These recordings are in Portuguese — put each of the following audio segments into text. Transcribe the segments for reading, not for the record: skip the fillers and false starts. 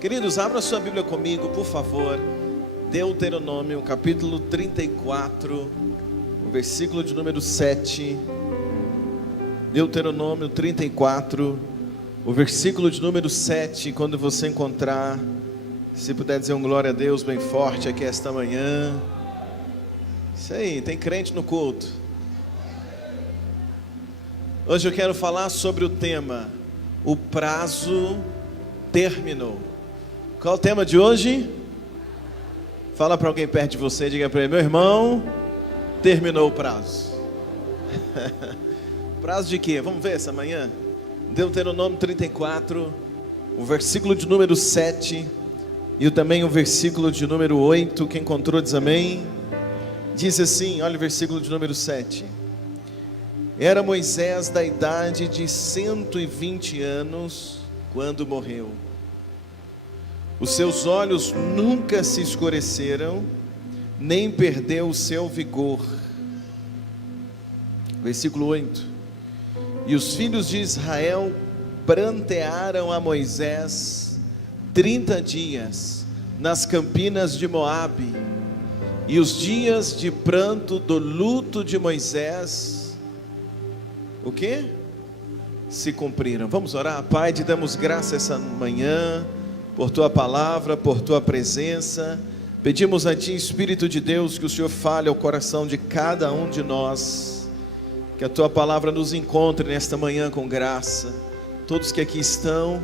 Queridos, abra sua Bíblia comigo, por favor. Deuteronômio, capítulo 34, o versículo de número 7. Deuteronômio 34, o versículo de número 7. Quando você encontrar, se puder dizer um glória a Deus bem forte aqui esta manhã. Isso aí, tem crente no culto. Hoje eu quero falar sobre o tema: o prazo terminou. Qual o tema de hoje? Fala para alguém perto de você, diga para ele: meu irmão, terminou o prazo. Prazo de quê? Vamos ver essa manhã? Deuteronômio 34, o versículo de número 7 e também o versículo de número 8. Quem encontrou diz amém. Diz assim, olha o versículo de número 7. Era Moisés da idade de 120 anos quando morreu. Os seus olhos nunca se escureceram, nem perdeu o seu vigor. Versículo 8. E os filhos de Israel prantearam a Moisés 30 dias nas campinas de Moabe. E os dias de pranto do luto de Moisés, o quê? Se cumpriram. Vamos orar. Pai, te damos graça essa manhã por tua palavra, por tua presença. Pedimos a ti, Espírito de Deus, que o Senhor fale ao coração de cada um de nós, que a tua palavra nos encontre nesta manhã com graça. Todos que aqui estão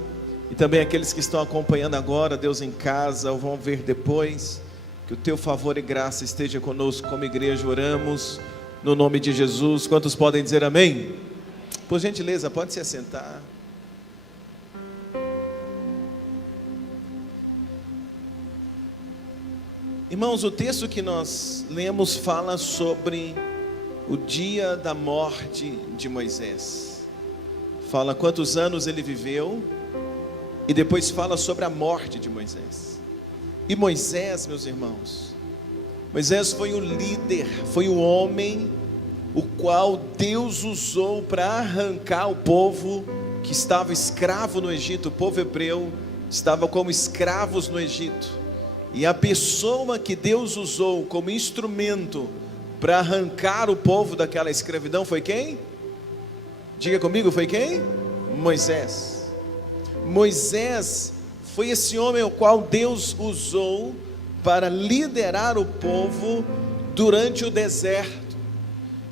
e também aqueles que estão acompanhando agora, Deus, em casa ou vão ver depois, que o teu favor e graça esteja conosco como igreja. Oramos no nome de Jesus. Quantos podem dizer amém? Por gentileza, pode se assentar. Irmãos, o texto que nós lemos fala sobre o dia da morte de Moisés. Fala quantos anos ele viveu e depois fala sobre a morte de Moisés. E Moisés, meus irmãos, Moisés foi o líder, foi o homem o qual Deus usou para arrancar o povo que estava escravo no Egito. O povo hebreu estava como escravos no Egito. E a pessoa que Deus usou como instrumento para arrancar o povo daquela escravidão foi quem? Diga comigo, foi quem? Moisés. Moisés foi esse homem o qual Deus usou para liderar o povo durante o deserto.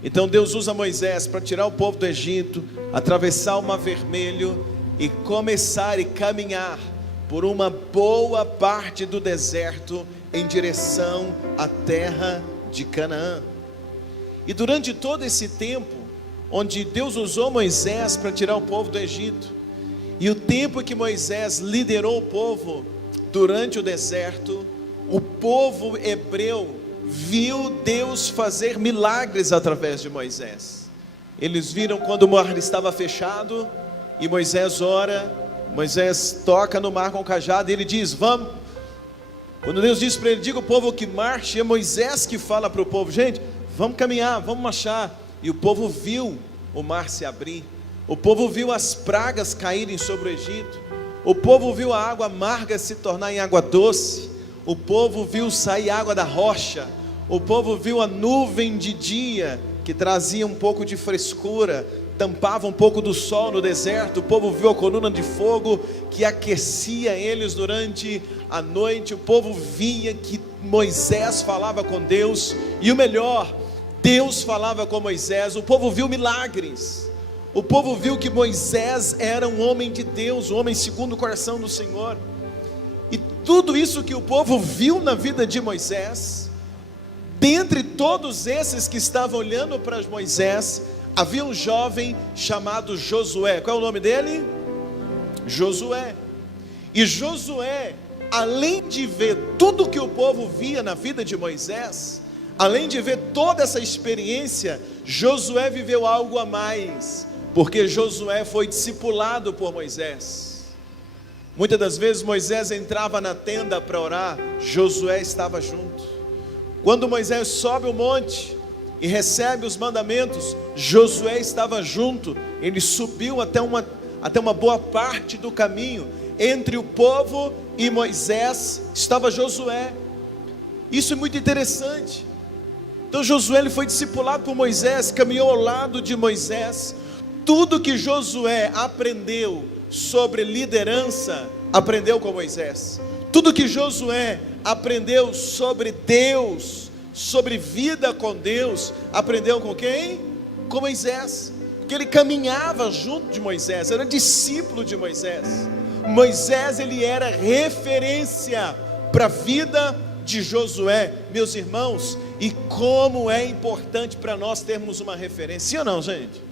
Então Deus usa Moisés para tirar o povo do Egito, atravessar o Mar Vermelho e começar e caminhar por uma boa parte do deserto em direção à terra de Canaã. E durante todo esse tempo, onde Deus usou Moisés para tirar o povo do Egito, e o tempo que Moisés liderou o povo durante o deserto, o povo hebreu viu Deus fazer milagres através de Moisés. Eles viram quando o mar estava fechado e Moisés ora. Moisés toca no mar com o cajado e ele diz: vamos. Quando Deus diz para ele: diga ao povo que marche, é Moisés que fala para o povo: gente, vamos caminhar, vamos marchar. E o povo viu o mar se abrir, o povo viu as pragas caírem sobre o Egito, o povo viu a água amarga se tornar em água doce, o povo viu sair água da rocha, o povo viu a nuvem de dia que trazia um pouco de frescura, tampava um pouco do sol no deserto. O povo viu a coluna de fogo que aquecia eles durante a noite. O povo via que Moisés falava com Deus, e o melhor, Deus falava com Moisés. O povo viu milagres, o povo viu que Moisés era um homem de Deus, um homem segundo o coração do Senhor. E tudo isso que o povo viu na vida de Moisés, dentre todos esses que estavam olhando para Moisés, havia um jovem chamado Josué. Qual é o nome dele? Josué. E Josué, além de ver tudo que o povo via na vida de Moisés, além de ver toda essa experiência, Josué viveu algo a mais, porque Josué foi discipulado por Moisés. Muitas das vezes Moisés entrava na tenda para orar, Josué estava junto. Quando Moisés sobe o monte e recebe os mandamentos, Josué estava junto. Ele subiu até uma boa parte do caminho, entre o povo e Moisés estava Josué. Isso é muito interessante. Então Josué ele foi discipulado por Moisés, caminhou ao lado de Moisés. Tudo que Josué aprendeu sobre liderança, aprendeu com Moisés. Tudo que Josué aprendeu sobre Deus, sobre vida com Deus, aprendeu com quem? Com Moisés. Porque ele caminhava junto de Moisés, era discípulo de Moisés. Moisés ele era referência para a vida de Josué. Meus irmãos, e como é importante para nós termos uma referência, sim ou não, gente?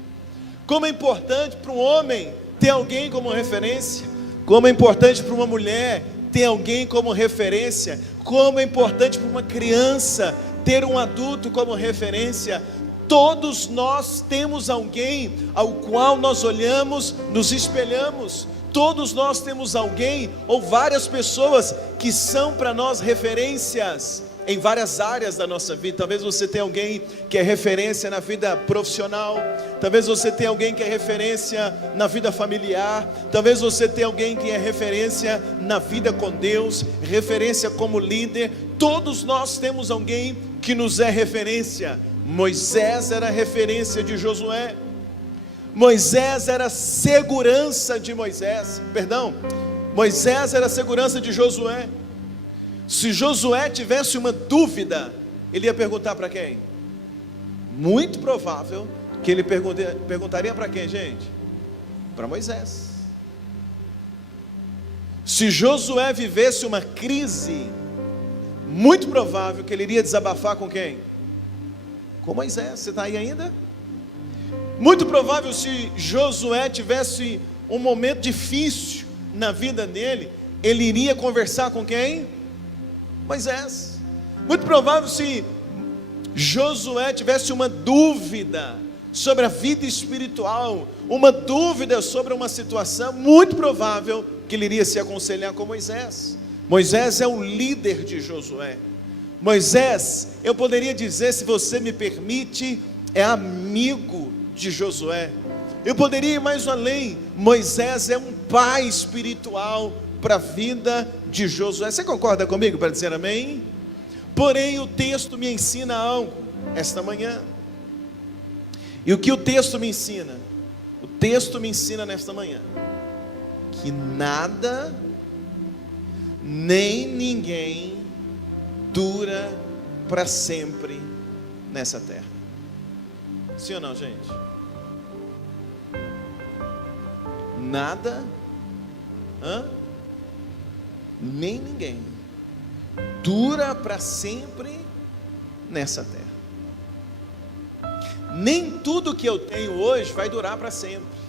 Como é importante para um homem ter alguém como referência, como é importante para uma mulher ter alguém como referência, como é importante para uma criança ter um adulto como referência. Todos nós temos alguém ao qual nós olhamos, nos espelhamos. Todos nós temos alguém ou várias pessoas que são para nós referências em várias áreas da nossa vida. Talvez você tenha alguém que é referência na vida profissional, talvez você tenha alguém que é referência na vida familiar, talvez você tenha alguém que é referência na vida com Deus, referência como líder. Todos nós temos alguém que nos é referência. Moisés era referência de Josué. Moisés era segurança de Moisés, Moisés era segurança de Josué. Se Josué tivesse uma dúvida, ele ia perguntar para quem? Muito provável que ele perguntaria para quem, gente? Para Moisés. Se Josué vivesse uma crise, muito provável que ele iria desabafar com quem? Com Moisés. Você está aí ainda? Muito provável, se Josué tivesse um momento difícil na vida dele, ele iria conversar com quem? Moisés. Muito provável, se Josué tivesse uma dúvida sobre a vida espiritual, uma dúvida sobre uma situação, muito provável que ele iria se aconselhar com Moisés. Moisés é o líder de Josué. Moisés, eu poderia dizer, se você me permite, é amigo de Josué. Eu poderia ir mais além. Moisés é um pai espiritual para a vida de Josué. Você concorda comigo para dizer amém? Porém o texto me ensina algo esta manhã. E o que o texto me ensina? O texto me ensina nesta manhã que nada nem ninguém dura para sempre nessa terra. Sim ou não, gente? Nada, nem ninguém dura para sempre nessa terra. Nem tudo que eu tenho hoje vai durar para sempre.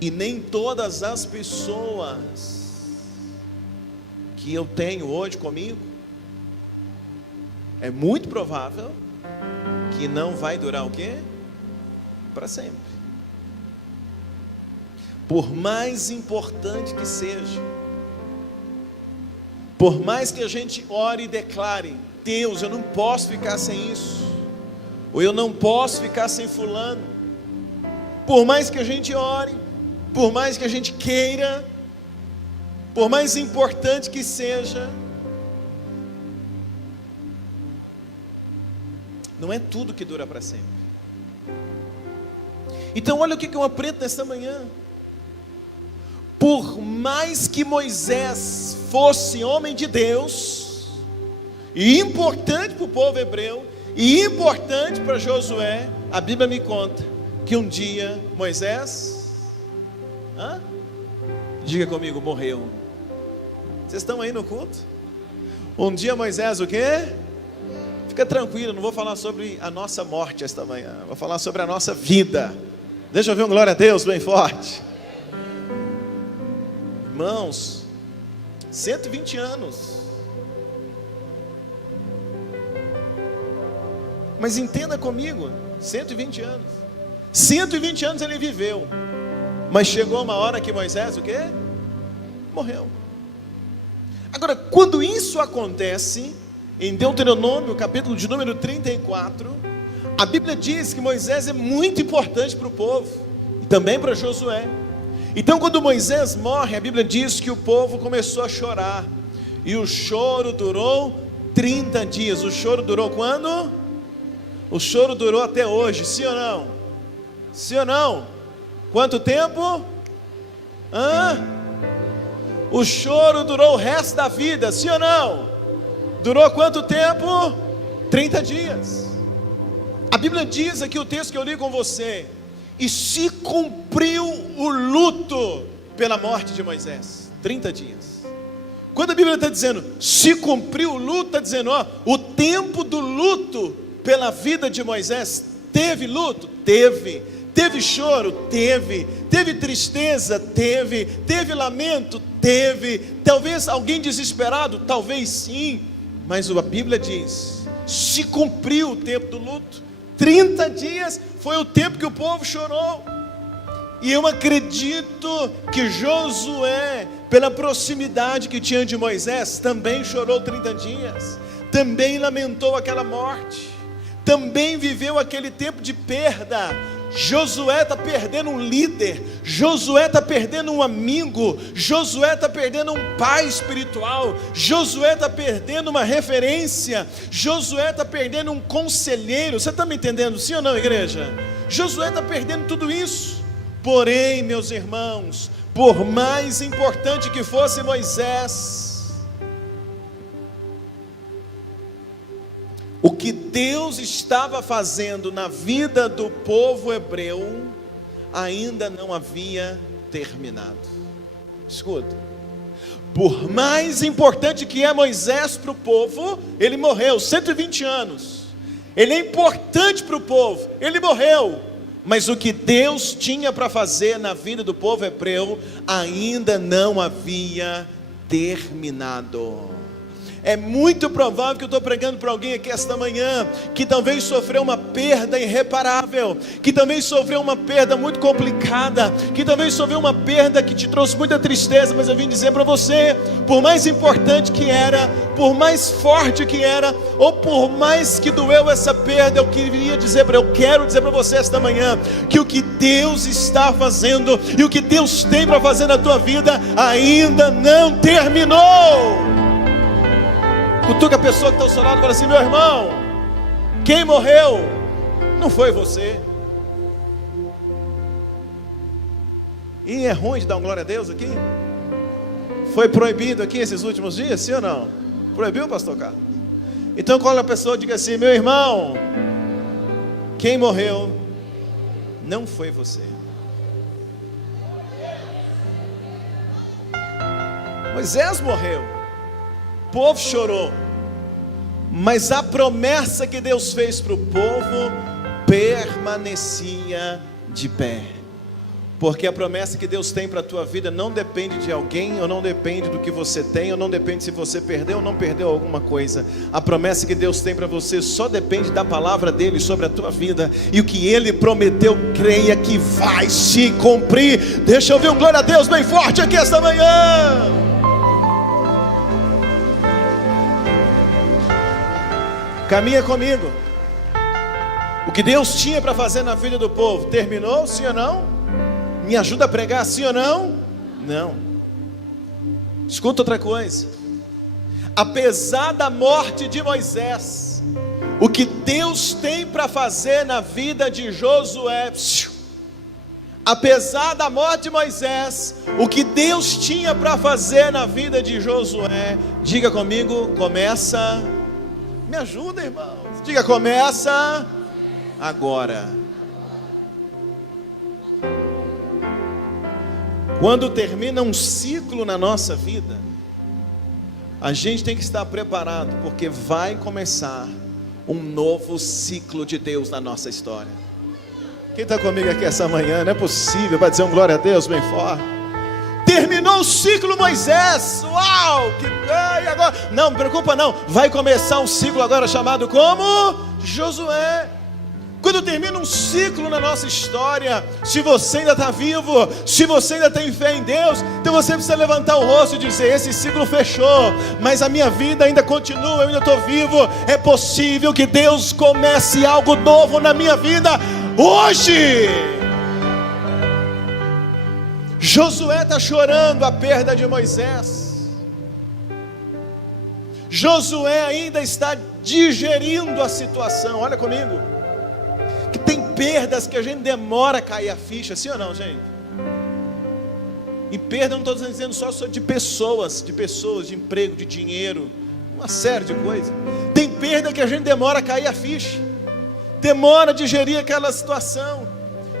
E nem todas as pessoas que eu tenho hoje comigo, é muito provável que não vai durar o quê? Para sempre. Por mais importante que seja, por mais que a gente ore e declare: Deus, eu não posso ficar sem isso, ou eu não posso ficar sem fulano, por mais que a gente ore, por mais que a gente queira, por mais importante que seja, não é tudo que dura para sempre. Então olha o que eu aprendo nesta manhã. Por mais que Moisés fosse homem de Deus, e importante para o povo hebreu, e importante para Josué, a Bíblia me conta que um dia Moisés, diga comigo, morreu. Vocês estão aí no culto? Um dia Moisés o quê? Fica tranquilo, não vou falar sobre a nossa morte esta manhã, vou falar sobre a nossa vida. Deixa eu ver um glória a Deus bem forte. Irmãos, 120 anos. Mas entenda comigo, 120 anos. 120 anos ele viveu. Mas chegou uma hora que Moisés o quê? Morreu. Agora, quando isso acontece, em Deuteronômio, capítulo de número 34, a Bíblia diz que Moisés é muito importante para o povo, e também para Josué. Então, quando Moisés morre, a Bíblia diz que o povo começou a chorar, e o choro durou 30 dias. O choro durou quando? O choro durou até hoje, sim ou não? Sim ou não? Quanto tempo? O choro durou o resto da vida, sim ou não? Durou quanto tempo? 30 dias. A Bíblia diz aqui, o texto que eu li com você: e se cumpriu o luto pela morte de Moisés. 30 dias. Quando a Bíblia está dizendo se cumpriu o luto, está dizendo, o tempo do luto pela vida de Moisés. Teve luto? Teve. Teve choro? Teve. Teve tristeza? Teve lamento? Teve. Talvez alguém desesperado? Talvez sim. Mas a Bíblia diz, se cumpriu o tempo do luto. 30 dias foi o tempo que o povo chorou. E eu acredito que Josué, pela proximidade que tinha de Moisés, também chorou 30 dias, também lamentou aquela morte, também viveu aquele tempo de perda. Josué está perdendo um líder, Josué está perdendo um amigo, Josué está perdendo um pai espiritual, Josué está perdendo uma referência, Josué está perdendo um conselheiro. Você está me entendendo, sim ou não, igreja? Josué está perdendo tudo isso. Porém, meus irmãos, por mais importante que fosse Moisés, o que Deus estava fazendo na vida do povo hebreu ainda não havia terminado. Escuta, por mais importante que é Moisés para o povo, ele morreu, 120 anos, ele é importante para o povo, ele morreu, mas o que Deus tinha para fazer na vida do povo hebreu ainda não havia terminado. É muito provável que eu estou pregando para alguém aqui esta manhã, que talvez sofreu uma perda irreparável, que talvez sofreu uma perda muito complicada, que talvez sofreu uma perda que te trouxe muita tristeza, mas eu vim dizer para você, por mais importante que era, por mais forte que era, ou por mais que doeu essa perda, eu quero dizer para você esta manhã, que o que Deus está fazendo, e o que Deus tem para fazer na tua vida, ainda não terminou. Cutuca a pessoa que está ao seu lado e fala assim: meu irmão, quem morreu não foi você. E é ruim de dar uma glória a Deus aqui? Foi proibido aqui esses últimos dias, sim ou não? Proibiu, pastor Carlos? Então quando a pessoa diga assim: meu irmão, quem morreu não foi você. Moisés morreu, o povo chorou, mas a promessa que Deus fez para o povo permanecia de pé. Porque a promessa que Deus tem para a tua vida não depende de alguém, ou não depende do que você tem, ou não depende se você perdeu ou não perdeu alguma coisa. A promessa que Deus tem para você só depende da palavra dele sobre a tua vida. E o que ele prometeu, creia que vai se cumprir. Deixa eu ouvir um glória a Deus bem forte aqui esta manhã. Caminha comigo. O que Deus tinha para fazer na vida do povo terminou, sim ou não? Me ajuda a pregar, sim ou não? Não. Escuta outra coisa. Apesar da morte de Moisés, o que Deus tem para fazer na vida de Josué, apesar da morte de Moisés, o que Deus tinha para fazer na vida de Josué, diga comigo, começa. Me ajuda, irmãos. Diga, começa agora. Quando termina um ciclo na nossa vida, a gente tem que estar preparado, porque vai começar um novo ciclo de Deus na nossa história. Quem está comigo aqui essa manhã? Não é possível, vai dizer um glória a Deus bem forte. Terminou o ciclo Moisés, uau, e agora? Não, me preocupa não, vai começar um ciclo agora chamado como? Josué. Quando termina um ciclo na nossa história, se você ainda está vivo, se você ainda tem fé em Deus, então você precisa levantar o rosto e dizer: esse ciclo fechou, mas a minha vida ainda continua, eu ainda estou vivo. É possível que Deus comece algo novo na minha vida hoje. Josué está chorando a perda de Moisés. Josué ainda está digerindo a situação. Olha comigo, que tem perdas que a gente demora a cair a ficha, sim ou não, gente? E perda não estou dizendo só de pessoas, de emprego, de dinheiro, uma série de coisas. Tem perda que a gente demora a cair a ficha, demora a digerir aquela situação.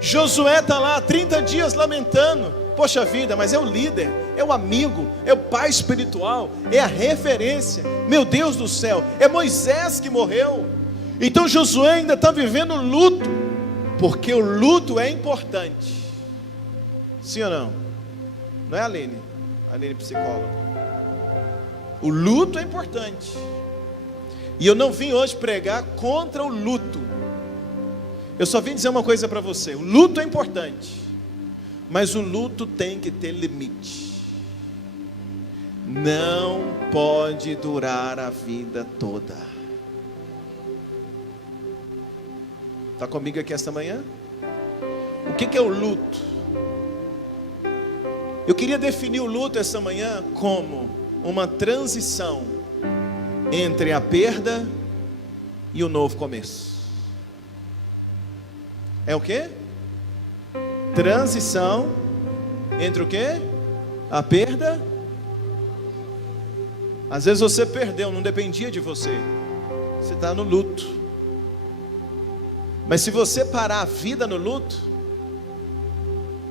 Josué está lá 30 dias lamentando. Poxa vida, mas é o líder, é o amigo, é o pai espiritual, é a referência. Meu Deus do céu, é Moisés que morreu. Então Josué ainda está vivendo luto, porque o luto é importante. Sim ou não? Não é a Aline psicóloga. O luto é importante. E eu não vim hoje pregar contra o luto. Eu só vim dizer uma coisa para você: o luto é importante, mas o luto tem que ter limite. Não pode durar a vida toda. Está comigo aqui esta manhã? O que é o luto? Eu queria definir o luto esta manhã como uma transição entre a perda e o novo começo. É o quê? Transição entre o quê? A perda. Às vezes você perdeu, não dependia de você. Você está no luto. Mas se você parar a vida no luto,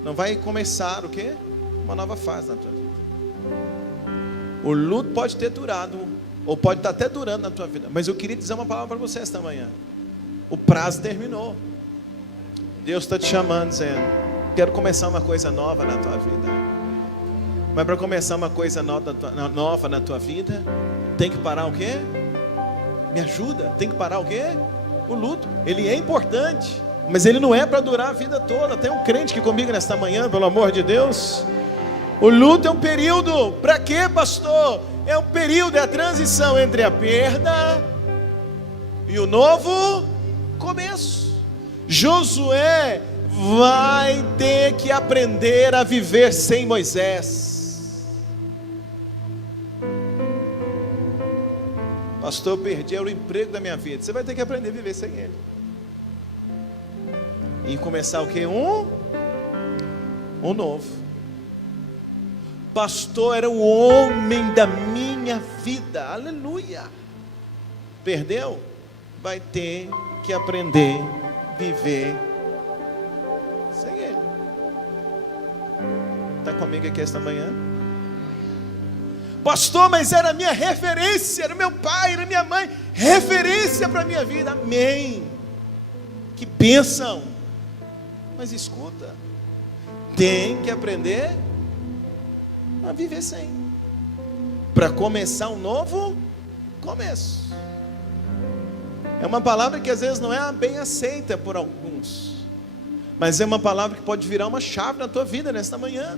não vai começar o quê? Uma nova fase na tua vida. O luto pode ter durado, ou pode estar até durando na tua vida, mas eu queria dizer uma palavra para você esta manhã. O prazo terminou. Deus está te chamando, dizendo: quero começar uma coisa nova na tua vida. Mas para começar uma coisa nova na tua vida, tem que parar o quê? Me ajuda. Tem que parar o quê? O luto. Ele é importante, mas ele não é para durar a vida toda. Tem um crente aqui comigo nesta manhã, pelo amor de Deus. O luto é um período. Para quê, pastor? É um período, é a transição entre a perda e o novo começo. Josué vai ter que aprender a viver sem Moisés. Pastor, eu perdi o emprego da minha vida. Você vai ter que aprender a viver sem ele. E começar o quê? Um novo. Pastor, era o homem da minha vida. Aleluia. Perdeu? Vai ter que aprender a viver sem ele. Está comigo aqui esta manhã? Pastor, mas era a minha referência, era meu pai, era minha mãe, referência para a minha vida. Amém. Que bênção. Mas escuta, tem que aprender a viver sem, para começar um novo começo. É uma palavra que às vezes não é bem aceita por alguns, mas é uma palavra que pode virar uma chave na tua vida nesta manhã.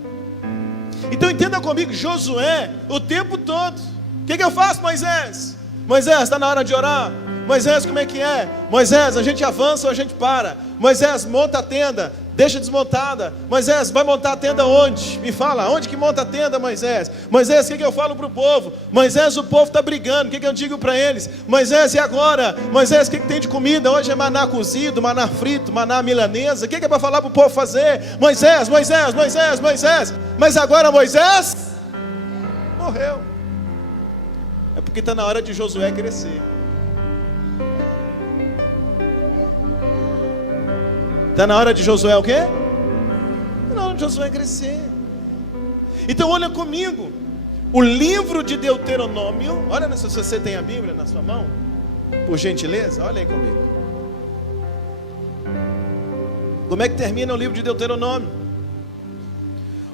Então entenda comigo, Josué, o tempo todo, o que eu faço, Moisés? Moisés, está na hora de orar. Moisés, como é que é? Moisés, a gente avança ou a gente para? Moisés, monta a tenda, deixa desmontada. Moisés, vai montar a tenda onde? Me fala, onde que monta a tenda, Moisés? Moisés, o que eu falo para o povo? Moisés, o povo está brigando, o que eu digo para eles? Moisés, e agora? Moisés, o que tem de comida? Hoje é maná cozido, maná frito, maná milanesa. O que é para falar para o povo fazer? Moisés, Moisés, Moisés, Moisés. Mas agora Moisés morreu. É porque está na hora de Josué crescer. Está na hora de Josué o quê? Está na hora de Josué crescer. Então olha comigo, o livro de Deuteronômio. Olha se você tem a Bíblia na sua mão, por gentileza, olha aí comigo. Como é que termina o livro de Deuteronômio?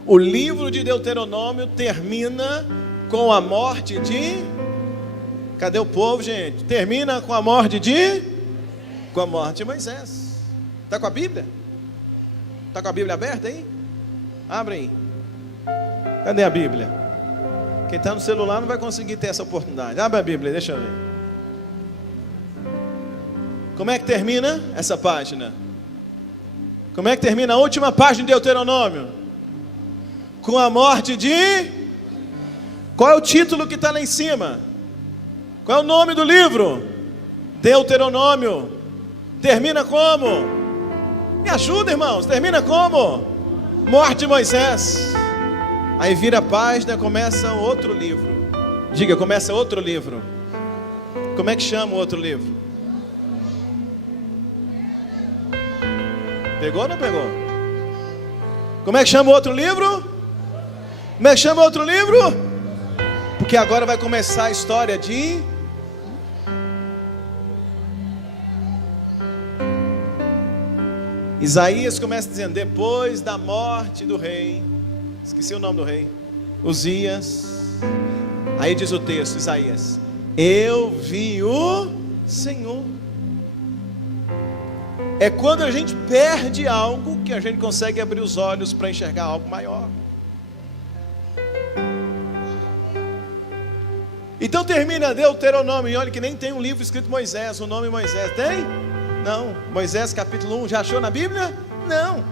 O livro de Deuteronômio termina com a morte de... Cadê o povo, gente? Termina com a morte de... Com a morte de Moisés. Está com a Bíblia? Está com a Bíblia aberta aí? Abre aí. Cadê a Bíblia? Quem está no celular não vai conseguir ter essa oportunidade. Abre a Bíblia, deixa eu ver. Como é que termina essa página? Como é que termina a última página de Deuteronômio? com a morte de... Qual é o título que está lá em cima? Qual é o nome do livro? Deuteronômio. Termina como? Me ajuda, irmãos. Termina como? Morte de Moisés. Aí vira a página, começa outro livro. Diga, começa outro livro. Como é que chama o outro livro? Pegou ou não pegou? Como é que chama o outro livro? Como é que chama o outro livro? Porque agora vai começar a história de... Isaías começa dizendo: depois da morte do rei, esqueci o nome do rei, Uzias. Aí diz o texto, Isaías: eu vi o Senhor. É quando a gente perde algo que a gente consegue abrir os olhos para enxergar algo maior. Então termina Deuteronômio, e olha que nem tem um livro escrito Moisés, o nome Moisés, tem? Não. Moisés capítulo 1, já achou na Bíblia? Não.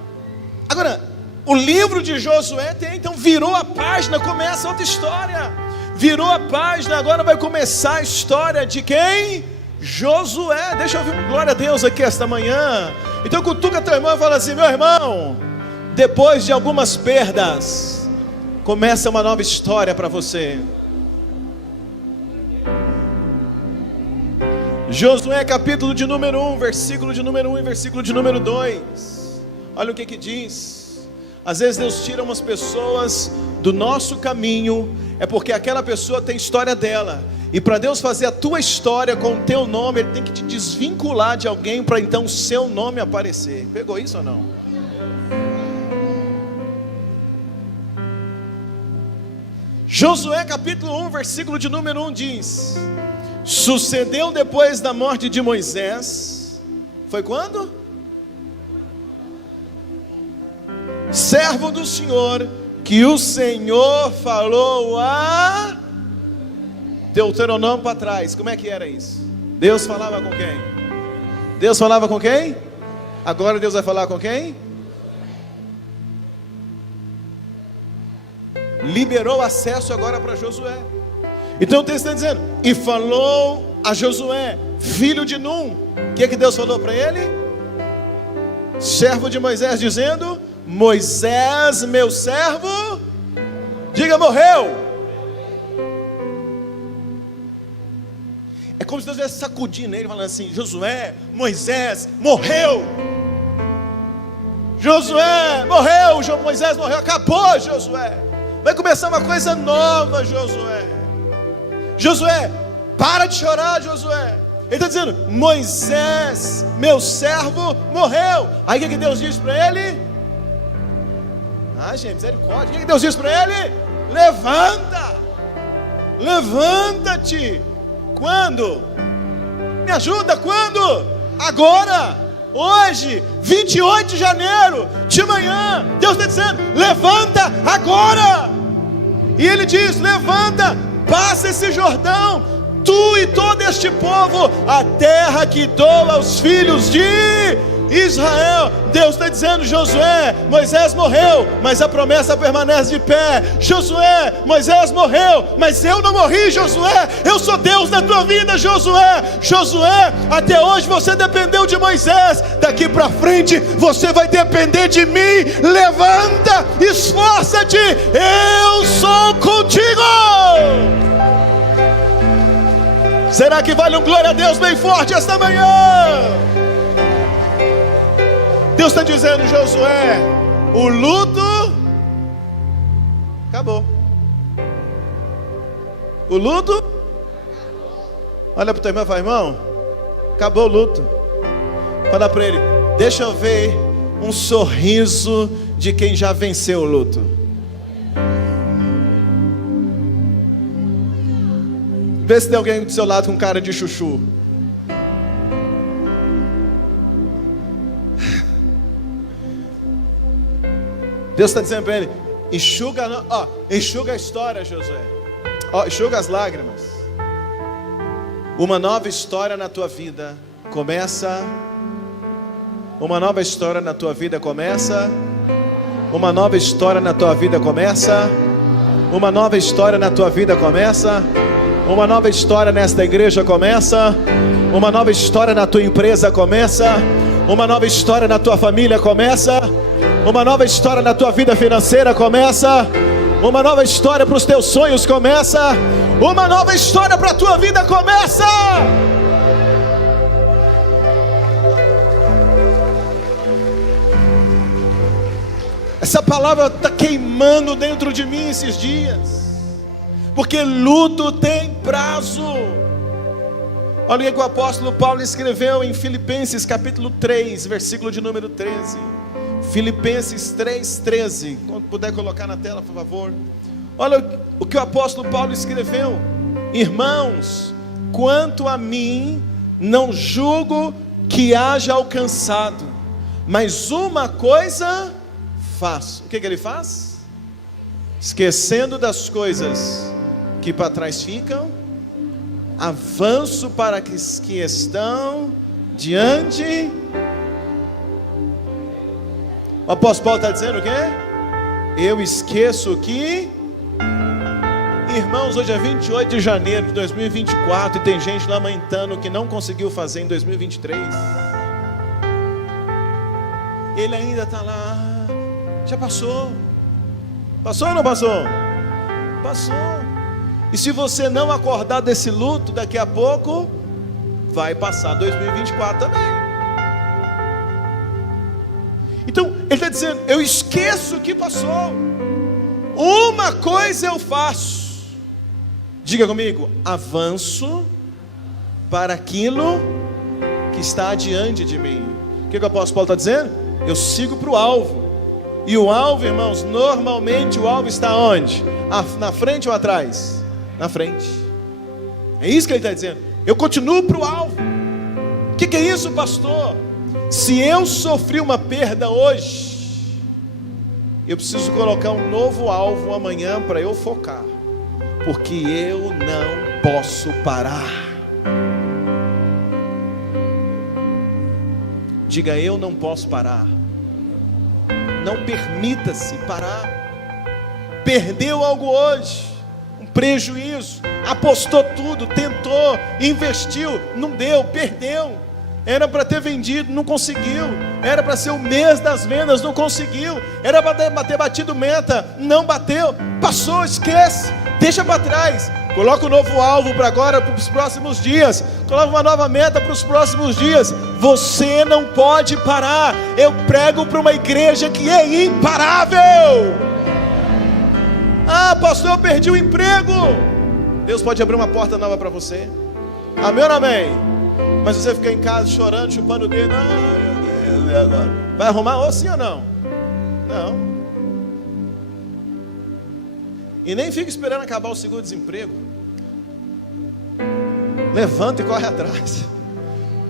Agora, o livro de Josué tem, então virou a página, começa outra história. Virou a página, agora vai começar a história de quem? Josué. Deixa eu ouvir glória a Deus aqui esta manhã. Então cutuca teu irmão e fala assim: meu irmão, depois de algumas perdas, começa uma nova história para você. Josué capítulo de número 1, versículo de número 1 e versículo de número 2. Olha o que diz. Às vezes Deus tira umas pessoas do nosso caminho, é porque aquela pessoa tem história dela. E para Deus fazer a tua história com o teu nome, Ele tem que te desvincular de alguém para então o seu nome aparecer. Pegou isso ou não? Josué capítulo 1, versículo de número 1 diz: sucedeu depois da morte de Moisés. Foi quando? Servo do Senhor, que o Senhor falou a... Deuteronômio para trás. Como é que era isso? Deus falava com quem? Deus falava com quem? Agora Deus vai falar com quem? Liberou acesso agora para Josué. Então o texto está dizendo: e falou a Josué, filho de Num. O que Deus falou para ele? Servo de Moisés, dizendo: Moisés, meu servo, diga, morreu. É como se Deus estivesse sacudindo ele, falando assim: Josué, Moisés, morreu. Josué, morreu. Moisés morreu, acabou, Josué. Vai começar uma coisa nova, Josué. Josué, para de chorar, Josué. Ele está dizendo: Moisés, meu servo, morreu. Aí o que Deus diz para ele? Ah, gente, misericórdia. O que Deus diz para ele? Levanta, levanta-te. Quando? Me ajuda, quando? Agora, hoje, 28 de janeiro, de manhã. Deus está dizendo: levanta agora. E Ele diz: levanta, passa esse Jordão, tu e todo este povo, a terra que dou aos filhos de Israel. Deus está dizendo: Josué, Moisés morreu, mas a promessa permanece de pé. Josué, Moisés morreu, mas eu não morri, Josué. Eu sou Deus na tua vida, Josué. Josué, até hoje você dependeu de Moisés, daqui para frente você vai depender de mim. Levanta, esforça-te, eu sou contigo. Será que vale um glória a Deus bem forte esta manhã? Deus está dizendo: Josué, o luto acabou. O luto, olha para o teu irmão e fala: irmão, acabou o luto. Fala para ele: deixa eu ver um sorriso de quem já venceu o luto. Vê se tem alguém do seu lado com cara de chuchu. Deus está dizendo para ele: enxuga, enxuga a história, Josué. Enxuga as lágrimas. Uma nova história na tua vida começa. Uma nova história na tua vida começa Uma nova história na tua vida começa. Uma nova história na tua vida começa. Uma nova história nesta igreja começa. Uma nova história na tua empresa começa. Uma nova história na tua família começa. Uma nova história na tua vida financeira começa. Uma nova história para os teus sonhos começa. Uma nova história para a tua vida começa. Essa palavra está queimando dentro de mim esses dias, porque luto tem prazo. Olha o que o apóstolo Paulo escreveu em Filipenses capítulo 3, versículo de número 13. Filipenses 3:13. Quando puder colocar na tela, por favor. Olha o que o apóstolo Paulo escreveu: irmãos, quanto a mim, não julgo que haja alcançado, mas uma coisa faço. O que ele faz? Esquecendo das coisas que para trás ficam, avanço para as que estão diante. O apóstolo Paulo está dizendo o quê? Eu esqueço que, irmãos, hoje é 28 de janeiro de 2024 e tem gente lamentando que não conseguiu fazer em 2023. Ele ainda está lá. Já passou. Passou ou não passou? Passou. E se você não acordar desse luto, daqui a pouco vai passar 2024 também. Então ele está dizendo: eu esqueço o que passou. Uma coisa eu faço. Diga comigo: avanço para aquilo que está adiante de mim. O que o apóstolo Paulo está dizendo? Eu sigo para o alvo. E o alvo, irmãos, normalmente o alvo está onde? Na frente ou atrás? Na frente. É isso que ele está dizendo. Eu continuo para o alvo. O que é isso, pastor? Se eu sofri uma perda hoje, eu preciso colocar um novo alvo amanhã para eu focar, porque eu não posso parar. Diga: eu não posso parar. Não permita-se parar. Perdeu algo hoje, um prejuízo, apostou tudo, tentou, investiu, não deu, perdeu. Era para ter vendido, não conseguiu. Era para ser o mês das vendas, não conseguiu. Era para ter batido meta, não bateu. Passou, esquece, deixa para trás. Coloca um novo alvo para agora, para os próximos dias. Coloca uma nova meta para os próximos dias. Você não pode parar. Eu prego para uma igreja que é imparável. Ah, pastor, eu perdi o emprego. Deus pode abrir uma porta nova para você. Amém ou não amém? Mas você fica em casa chorando, chupando o dedo. Ah, meu Deus, e agora? Vai arrumar ou sim ou não? Não. E nem fica esperando acabar o seguro-desemprego. Levanta e corre atrás.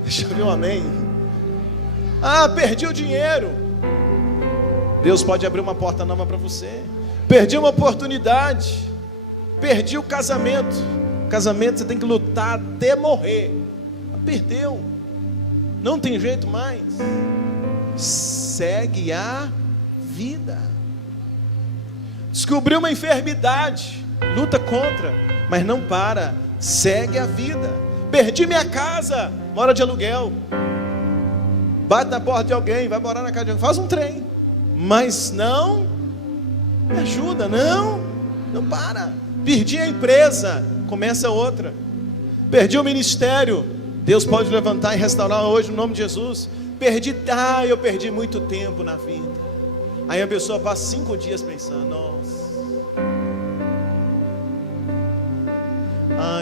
Deixa eu ver um amém. Ah, perdi o dinheiro. Deus pode abrir uma porta nova para você. Perdi uma oportunidade. Perdi o casamento. Casamento você tem que lutar até morrer. Perdeu. Não tem jeito mais. Segue a vida. Descobriu uma enfermidade, luta contra, mas não para, segue a vida. Perdi minha casa, mora de aluguel. Bate na porta de alguém, vai morar na casa de alguém, faz um trem, mas não me ajuda, não para. Perdi a empresa, começa outra. Perdi o ministério, Deus pode levantar e restaurar hoje no nome de Jesus. Eu perdi muito tempo na vida. Aí a pessoa passa 5 dias pensando: nossa,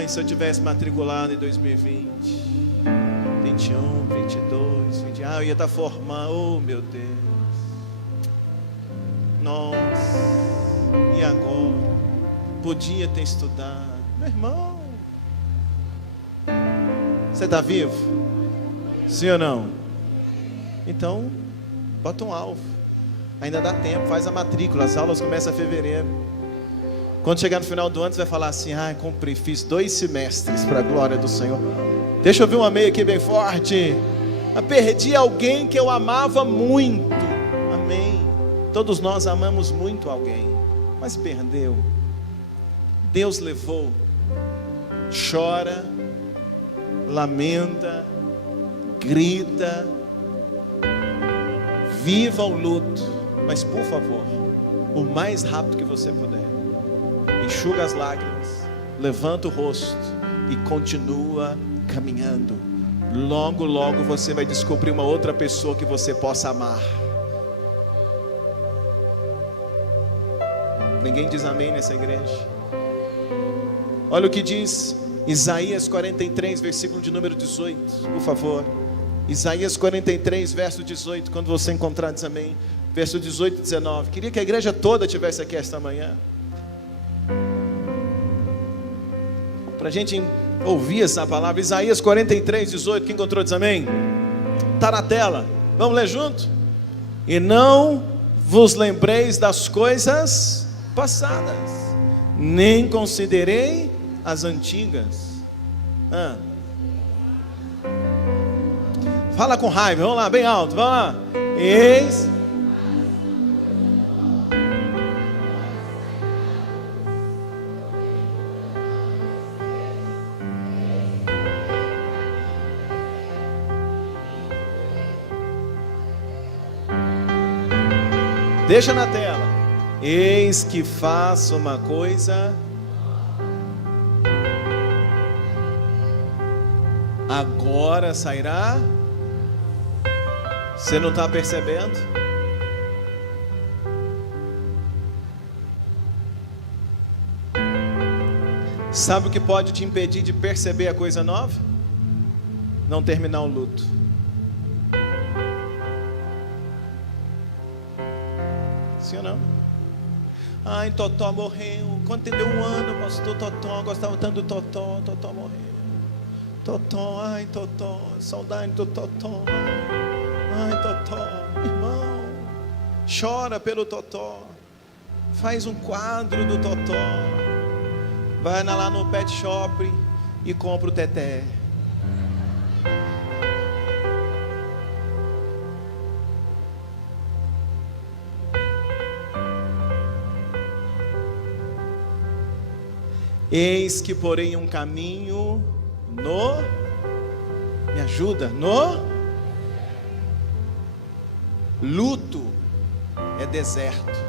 se eu tivesse matriculado em 2020, 21, 22, 20, eu ia estar formado. Oh meu Deus, nossa, e agora? Podia ter estudado. Meu irmão, você está vivo? Sim ou não? Então, bota um alvo. Ainda dá tempo, faz a matrícula. As aulas começam em fevereiro. Quando chegar no final do ano, você vai falar assim: cumpri, fiz 2 semestres para a glória do Senhor. Deixa eu ver um amém aqui bem forte. Perdi alguém que eu amava muito. Amém. Todos nós amamos muito alguém, mas perdeu. Deus levou. Chora, lamenta, grita, viva o luto, mas por favor, o mais rápido que você puder, enxuga as lágrimas, levanta o rosto e continua caminhando. Logo, logo você vai descobrir uma outra pessoa que você possa amar. Ninguém diz amém nessa igreja? Olha o que diz Isaías 43, versículo de número 18, por favor. Isaías 43, verso 18, quando você encontrar, diz amém. Verso 18 e 19. Queria que a igreja toda estivesse aqui esta manhã, para a gente ouvir essa palavra. Isaías 43, 18, quem encontrou, diz amém. Está na tela, vamos ler junto? E não vos lembreis das coisas passadas, nem considerei as antigas. Fala com raiva, vamos lá, bem alto, vamos lá. Eis. Deixa na tela. Eis que faço uma coisa. Agora sairá. Você não está percebendo? Sabe o que pode te impedir de perceber a coisa nova? Não terminar o luto. Sim ou não? Ai, Totó morreu. Quando entendeu um ano, pastor Totó, gostava tanto do Totó. Totó morreu. Totó, ai Totó, saudade do Totó. Ai Totó, irmão, chora pelo Totó. Faz um quadro do Totó. Vai lá no pet shop e compra o teté. Eis que porém um caminho me ajuda, luto é deserto.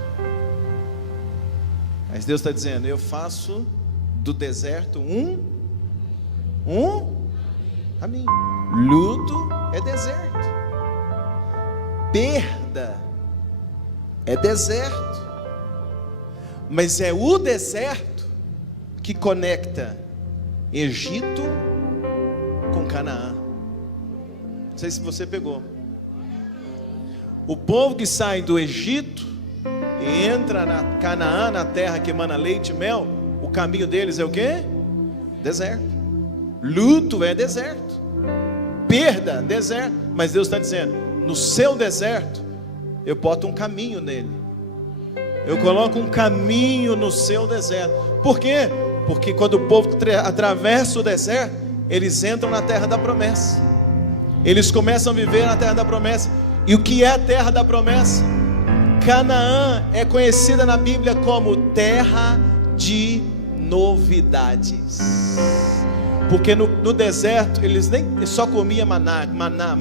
Mas Deus está dizendo, eu faço do deserto um caminho. Luto é deserto. Perda é deserto. Mas é o deserto que conecta Egito com Canaã. Não sei se você pegou. O povo que sai do Egito e entra na Canaã, na terra que emana leite e mel, o caminho deles é o quê? Deserto. Luto é deserto. Perda, deserto. Mas Deus está dizendo, no seu deserto, eu boto um caminho nele. Eu coloco um caminho no seu deserto. Por quê? Porque quando o povo atravessa o deserto, eles entram na terra da promessa. Eles começam a viver na terra da promessa. E o que é a terra da promessa? Canaã é conhecida na Bíblia como terra de novidades. Porque no deserto eles nem só comiam maná de manhã,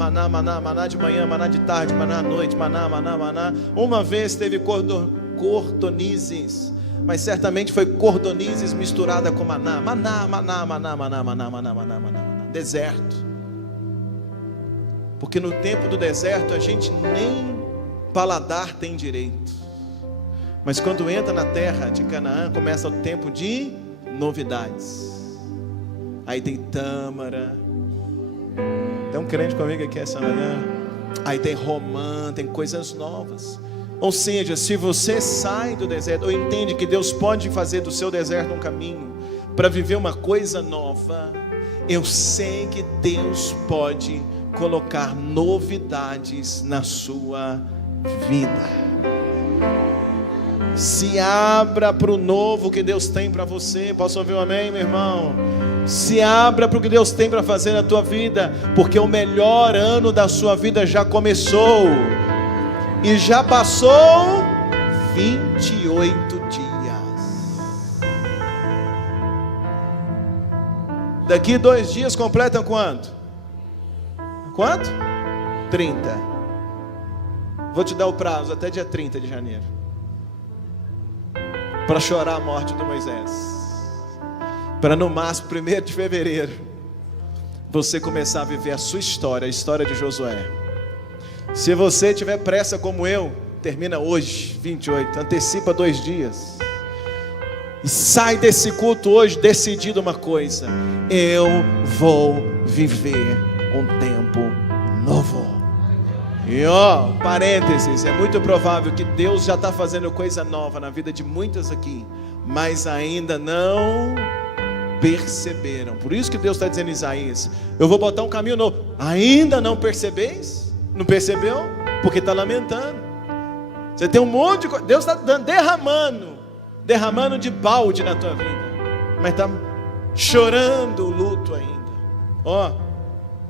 maná de tarde, maná à noite, maná. Uma vez teve cordonizes, mas certamente foi cordonizes misturada com maná. Deserto. Porque no tempo do deserto a gente nem paladar tem direito. Mas quando entra na terra de Canaã, começa o tempo de novidades. Aí tem tâmara. Tem um crente comigo aqui essa manhã. Aí tem romã, tem coisas novas. Ou seja, se você sai do deserto, ou entende que Deus pode fazer do seu deserto um caminho para viver uma coisa nova, eu sei que Deus pode colocar novidades na sua vida. Se abra para o novo que Deus tem para você. Posso ouvir um amém, meu irmão? Se abra para o que Deus tem para fazer na tua vida, porque o melhor ano da sua vida já começou. E já passou 28 dias. Daqui 2 dias completam quanto? Quanto? 30. Vou te dar o prazo até dia 30 de janeiro para chorar a morte de Moisés, para no máximo 1º de fevereiro você começar a viver a sua história, a história de Josué. Se você tiver pressa como eu, termina hoje, 28, antecipa 2 dias e sai desse culto hoje decidido uma coisa: eu vou viver um tempo novo. E parênteses, é muito provável que Deus já está fazendo coisa nova na vida de muitas aqui, mas ainda não perceberam. Por isso que Deus está dizendo em Isaías: eu vou botar um caminho novo. Ainda não percebeis? Não percebeu? Porque está lamentando. Você tem um monte de coisa, Deus está derramando de balde na tua vida, mas está chorando o luto ainda.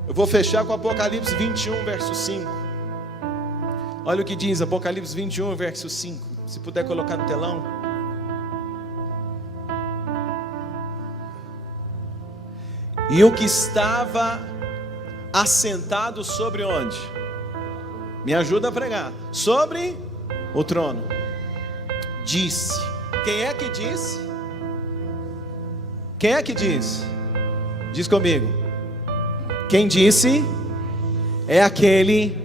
Eu vou fechar com Apocalipse 21, verso 5. Olha o que diz Apocalipse 21, verso 5. Se puder colocar no telão. E o que estava assentado sobre onde? Me ajuda a pregar. Sobre o trono. Disse. Quem é que disse? Quem é que disse? Diz comigo. Quem disse? É aquele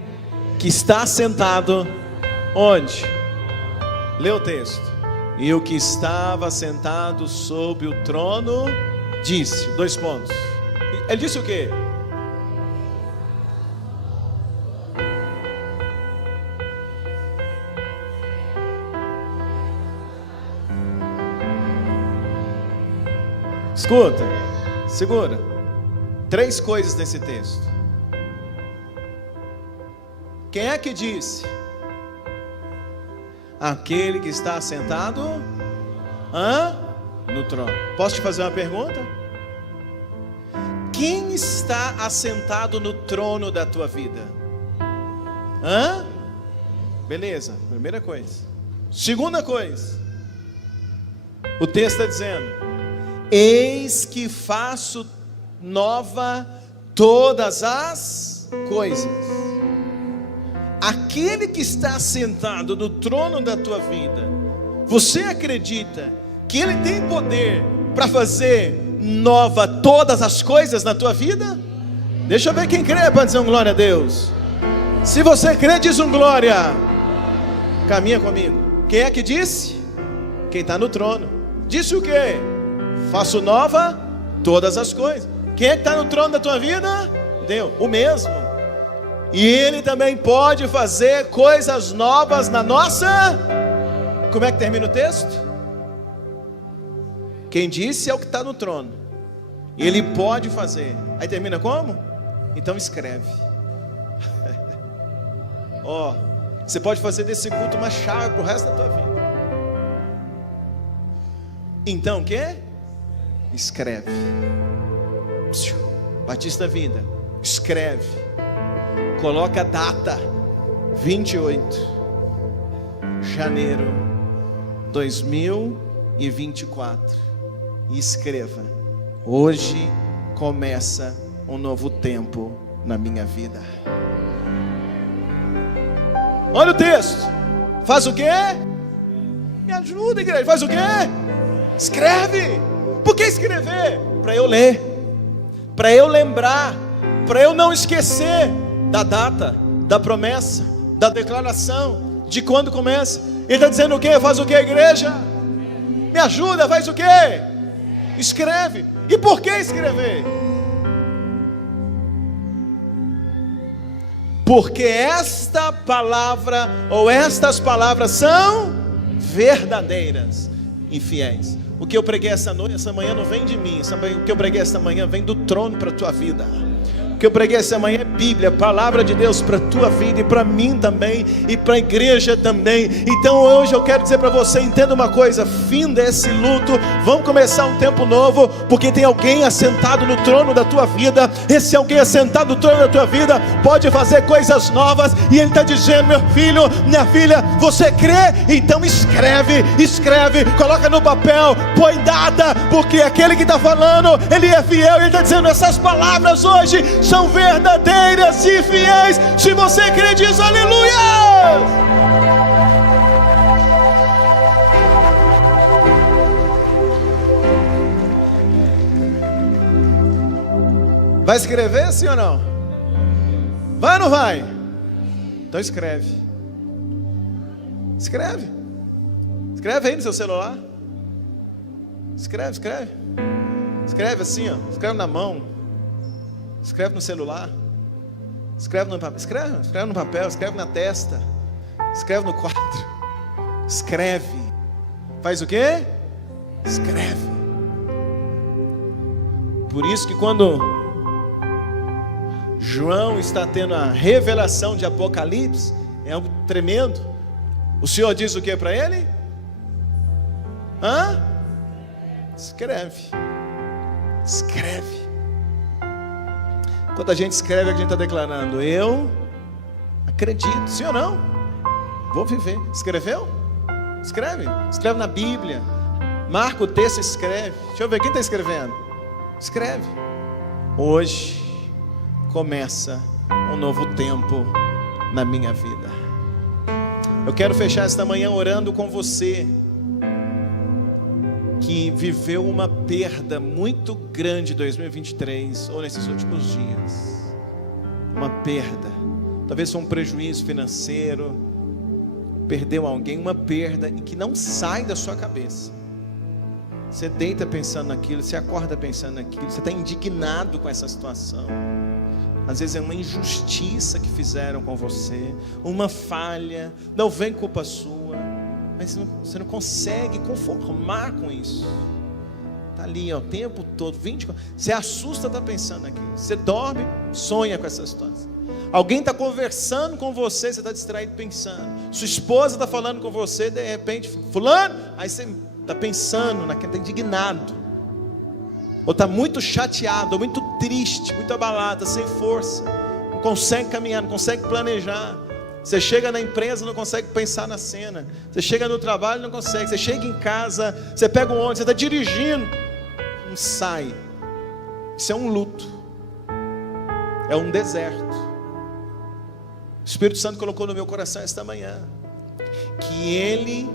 que está sentado onde? Lê o texto. E o que estava sentado sobre o trono disse, 2 pontos. Ele disse o quê? Escuta, segura. 3 coisas nesse texto. Quem é que disse? Aquele que está sentado no trono. Posso te fazer uma pergunta? Quem está assentado no trono da tua vida? Beleza, primeira coisa. Segunda coisa, o texto está dizendo: eis que faço nova todas as coisas. Aquele que está sentado no trono da tua vida, você acredita que ele tem poder para fazer nova todas as coisas na tua vida? Deixa eu ver quem crê para dizer um glória a Deus. Se você crê, diz um glória. Caminha comigo. Quem é que disse? Quem está no trono. Disse o quê? Faço nova todas as coisas. Quem é que está no trono da tua vida? Deus, o mesmo. E Ele também pode fazer coisas novas na nossa. Como é que termina o texto? Quem disse é o que está no trono. Ele pode fazer. Aí termina como? Então escreve. Você pode fazer desse culto uma chave para o resto da tua vida. Então o que? Escreve. Batista Vida, escreve. Coloca a data 28 de janeiro 2024 e escreva: hoje começa um novo tempo na minha vida. Olha o texto. Faz o quê? Me ajuda, igreja. Faz o quê? Escreve. Por que escrever? Para eu ler, para eu lembrar, para eu não esquecer da data, da promessa, da declaração, de quando começa. Ele está dizendo o quê? Faz o quê, igreja? Me ajuda, faz o quê? Escreve. E por que escrever? Porque esta palavra, ou estas palavras são verdadeiras e fiéis. O que eu preguei essa noite, essa manhã não vem de mim. O que eu preguei esta manhã vem do trono para a tua vida. O que eu preguei essa manhã é Bíblia, palavra de Deus para a tua vida e para mim também, e para a igreja também. Então hoje eu quero dizer para você, entenda uma coisa, fim desse luto, vamos começar um tempo novo, porque tem alguém assentado no trono da tua vida. Esse alguém assentado no trono da tua vida pode fazer coisas novas, e Ele está dizendo: meu filho, minha filha, você crê? Então escreve, coloca no papel, põe data, porque aquele que está falando, Ele é fiel. Ele está dizendo: essas palavras hoje são verdadeiras e fiéis. Se você crê, diz aleluia. Vai escrever, sim ou não? Vai ou não vai? Então escreve. Escreve aí no seu celular. Escreve assim, ó. Escreve na mão, escreve no celular, escreve no papel, escreve na testa, escreve no quadro. Escreve. Faz o quê? Escreve. Por isso que quando João está tendo a revelação de Apocalipse, é algo tremendo. O Senhor diz o que para ele? Escreve. Quando a gente escreve, a gente está declarando: eu acredito, sim ou não? Vou viver. Escreveu? Escreve na Bíblia, marca o texto, escreve. Deixa eu ver, quem está escrevendo? Escreve. Hoje começa um novo tempo na minha vida. Eu quero fechar esta manhã orando com você que viveu uma perda muito grande em 2023, ou nesses últimos dias. Uma perda, talvez foi um prejuízo financeiro, perdeu alguém, uma perda, e que não sai da sua cabeça. Você deita pensando naquilo, você acorda pensando naquilo, você está indignado com essa situação. Às vezes é uma injustiça que fizeram com você, uma falha, não vem culpa sua, mas você não consegue conformar com isso. Está ali o tempo todo, você assusta, está pensando naquilo. Você dorme, sonha com essa situação. Alguém está conversando com você, você está distraído pensando. Sua esposa está falando com você, de repente, fulano, aí você está pensando naquilo, está indignado. Ou está muito chateado, ou muito triste, muito abalado, sem força. Não consegue caminhar, não consegue planejar. Você chega na empresa, não consegue pensar na cena. Você chega no trabalho, não consegue. Você chega em casa, você pega um ônibus, você está dirigindo, não sai. Isso é um luto. É um deserto. O Espírito Santo colocou no meu coração esta manhã que Ele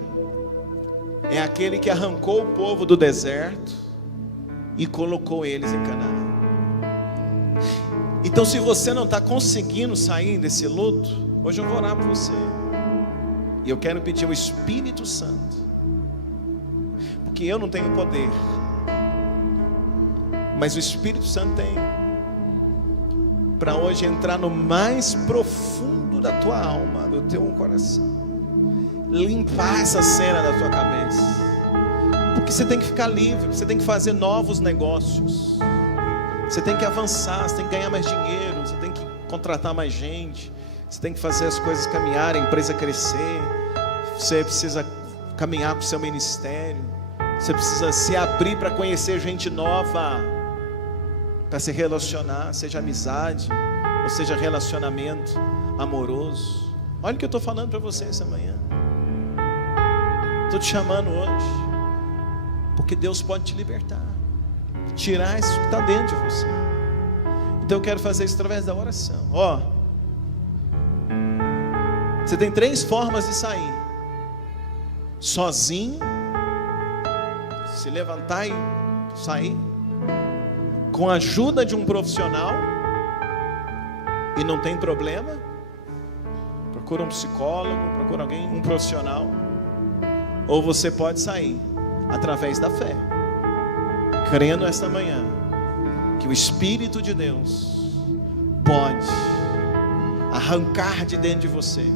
é aquele que arrancou o povo do deserto e colocou eles em Canaã. Então, se você não está conseguindo sair desse luto, hoje eu vou orar por você. E eu quero pedir ao Espírito Santo, porque eu não tenho poder, mas o Espírito Santo tem, para hoje entrar no mais profundo da tua alma, do teu coração, limpar essa cena da tua cabeça, porque você tem que ficar livre, você tem que fazer novos negócios, você tem que avançar, você tem que ganhar mais dinheiro, você tem que contratar mais gente, você tem que fazer as coisas caminharem, a empresa crescer, você precisa caminhar para o seu ministério, você precisa se abrir para conhecer gente nova, para se relacionar, seja amizade, ou seja relacionamento amoroso. Olha o que eu estou falando para você essa manhã. Estou te chamando hoje, porque Deus pode te libertar, tirar isso que está dentro de você. Então eu quero fazer isso através da oração. Você tem 3 formas de sair: sozinho, se levantar e sair, com a ajuda de um profissional, e não tem problema, procura um psicólogo, procura alguém, um profissional. Ou você pode sair através da fé, crendo esta manhã que o Espírito de Deus pode arrancar de dentro de você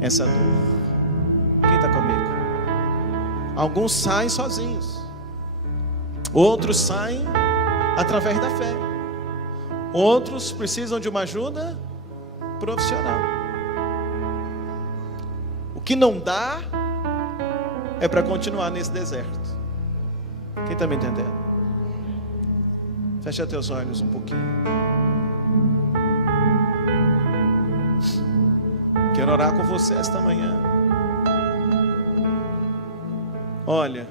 essa dor. Quem está comigo? Alguns saem sozinhos, outros saem através da fé, Outros precisam de uma ajuda profissional. O que não dá é para continuar nesse deserto. Quem está me entendendo? Fecha teus olhos um pouquinho. Quero orar com você esta manhã. Olha,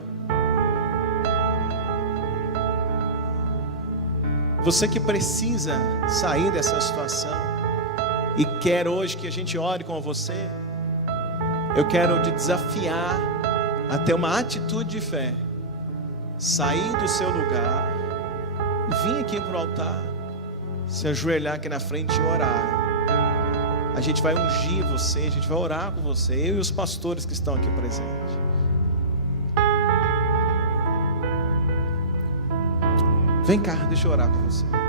você que precisa sair dessa situação e quer hoje que a gente ore com você, eu quero te desafiar a ter uma atitude de fé. Sair do seu lugar e vir aqui para o altar, se ajoelhar aqui na frente e orar. A gente vai ungir você, a gente vai orar com você, eu e os pastores que estão aqui presentes. Vem cá, deixa eu orar com você.